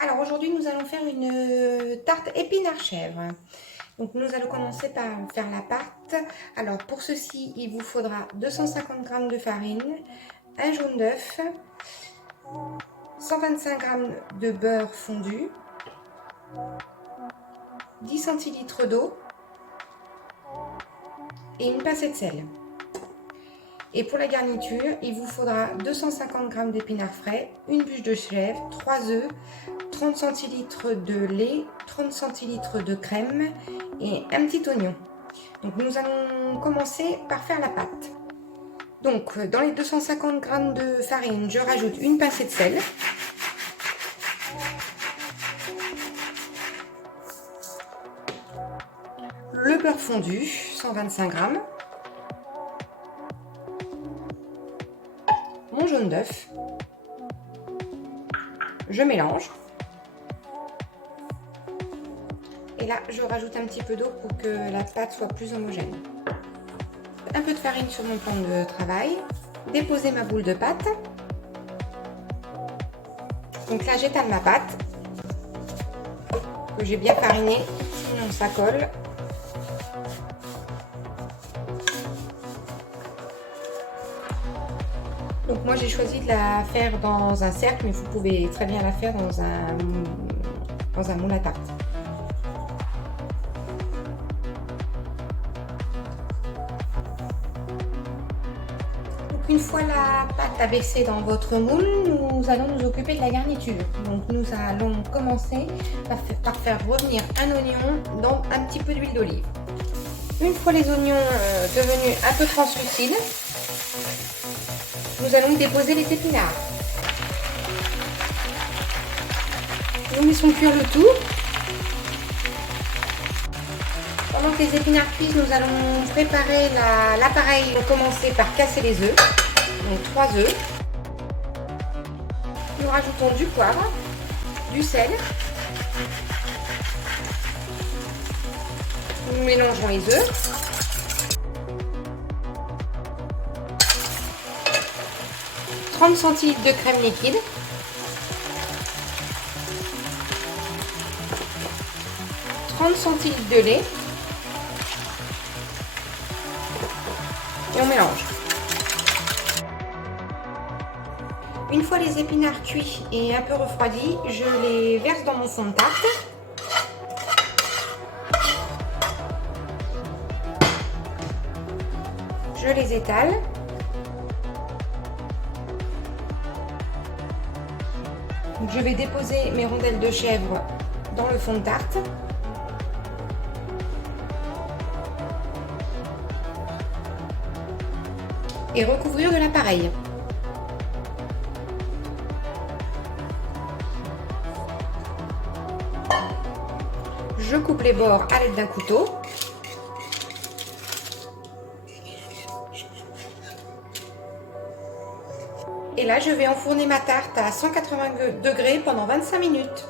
Alors aujourd'hui, nous allons faire une tarte épinard chèvre. Donc nous allons commencer par faire la pâte. Alors pour ceci, il vous faudra 250 g de farine, un jaune d'œuf, 125 g de beurre fondu, 10 centilitres d'eau et une pincée de sel. Et pour la garniture, il vous faudra 250 g d'épinards frais, une bûche de chèvre, 3 œufs, 30 centilitres de lait, 30 centilitres de crème et un petit oignon. Donc nous allons commencer par faire la pâte. Donc dans les 250 g de farine, je rajoute une pincée de sel. Le beurre fondu, 125 g. Mon jaune d'œuf. Je mélange. Et là, je rajoute un petit peu d'eau pour que la pâte soit plus homogène. Un peu de farine sur mon plan de travail. Déposer ma boule de pâte. Donc là, j'étale ma pâte que j'ai bien farinée, sinon ça colle. Donc moi, j'ai choisi de la faire dans un cercle, mais vous pouvez très bien la faire dans un moule à tarte. Une fois la pâte abaissée dans votre moule, nous allons nous occuper de la garniture. Donc nous allons commencer par faire revenir un oignon dans un petit peu d'huile d'olive. Une fois les oignons devenus un peu translucides, nous allons y déposer les épinards. Nous laissons cuire le tout. Pendant que les épinards cuisent, nous allons préparer l'appareil. On va commencer par casser les œufs. Donc 3 œufs. Nous rajoutons du poivre, du sel. Nous mélangeons les œufs. « 30 centilitres de crème liquide. « 30 centilitres de lait. Et on mélange. Une fois les épinards cuits et un peu refroidis, je les verse dans mon fond de tarte. Je les étale. Donc je vais déposer mes rondelles de chèvre dans le fond de tarte. Et recouvrir de l'appareil. Je coupe les bords à l'aide d'un couteau. Et là, je vais enfourner ma tarte à 180 degrés pendant 25 minutes.